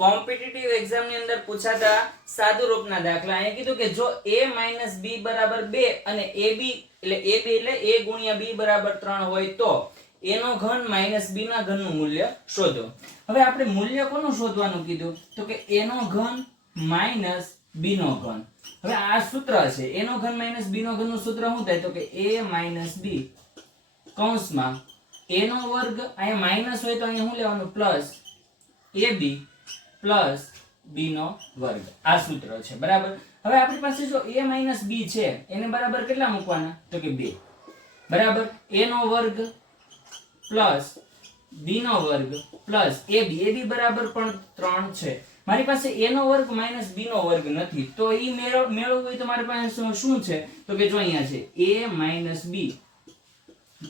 Competitive exam ની અંદર પૂછાતા સાદુરૂપના દાખલા અહીંયા કીધું કે જો a - b બરાબર 2 અને ab એટલે a ગુણ્યા b બરાબર 3 હોય તો a નો ઘન માઈનસ b ના ઘનનું મૂલ્ય શોધો. હવે આપણે મૂલ્ય કોનું શોધવાનું કીધું તો કે a નો ઘન માઈનસ b નો ઘન. હવે આ સૂત્ર છે a નો ઘન માઈનસ b નો ઘનનું સૂત્ર શું થાય તો કે a માઈનસ b કૌંસમાં a નો વર્ગ અહીંયા માઈનસ હોય તો અહીંયા શું લેવાનું પ્લસ ab પ્લસ b નો વર્ગ. આ સૂત્ર છે બરાબર. હવે આપણી પાસે જો a માઈનસ b છે એને બરાબર કેટલા મૂકવાના તો કે 2 બરાબર a નો વર્ગ પ્લસ b નો વર્ગ પ્લસ ab બરાબર પણ 3 છે. મારી પાસે a નો વર્ગ માઈનસ b નો વર્ગ નથી તો ઈ મેળવવું હોય તો મારી પાસે શું છે તો કે જો અહીંયા છે a minus b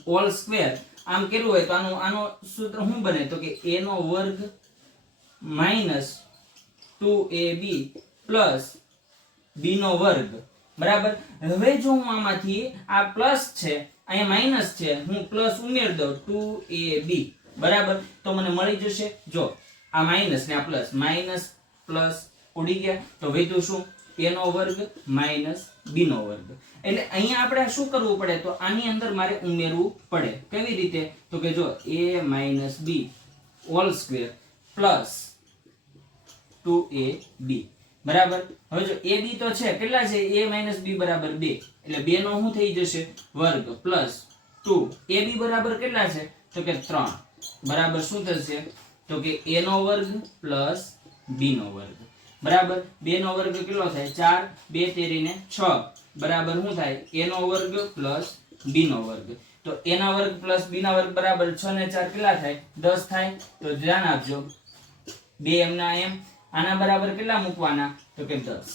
whole square. આમ કર્યું હોય તો આનો સૂત્ર શું બને તો કે a નો વર્ગ માઈનસ 2ab પ્લસ b નો વર્ગ બરાબર. હવે જો હું આમાંથી આ પ્લસ છે અહીંયા માઈનસ છે હું પ્લસ ઉમેર દઉં 2ab બરાબર તો મને મળી જશે જો આ માઈનસ ને આ પ્લસ માઈનસ પ્લસ ઉડી ગયા તો વધ્યું શું a નો વર્ગ માઈનસ b નો વર્ગ. એટલે અહીંયા આપણે શું કરવું પડે તો આની અંદર મારે ઉમેરવું પડે. કેવી રીતે તો કે જો a minus b whole square plus 2ab બરાબર. હવે જો ab તો છે કેટલા છે a માઈનસ b બરાબર 2 એટલે 2 નો શું થઈ જશે વર્ગ પ્લસ 2 ab બરાબર કેટલા છે તો કે 3 બરાબર શું થશે તો કે a નો વર્ગ પ્લસ b નો વર્ગ બરાબર. 2 નો વર્ગ કેટલો થાય 4 2 તેરીને 6 બરાબર શું થાય a નો વર્ગ પ્લસ b નો વર્ગ. તો a ના વર્ગ પ્લસ b ના વર્ગ બરાબર 6 ને 4 કેટલા થાય 10 થાય. તો ધ્યાન આપજો 2 એમ ના એમ આના બરાબર કેટલા મૂકવાના તો કે 10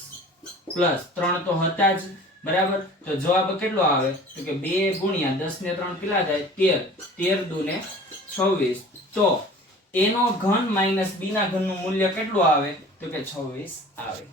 પ્લસ 3 તો હતા જ બરાબર. તો જવાબ કેટલો આવે તો કે 2 ગુણ્યા 10 ને 3 કેટલા થાય 13 13 દુ ને 26. તો a નો ઘન માઈનસ b ના ઘનનું મૂલ્ય કેટલું આવે તો કે 26 આવે.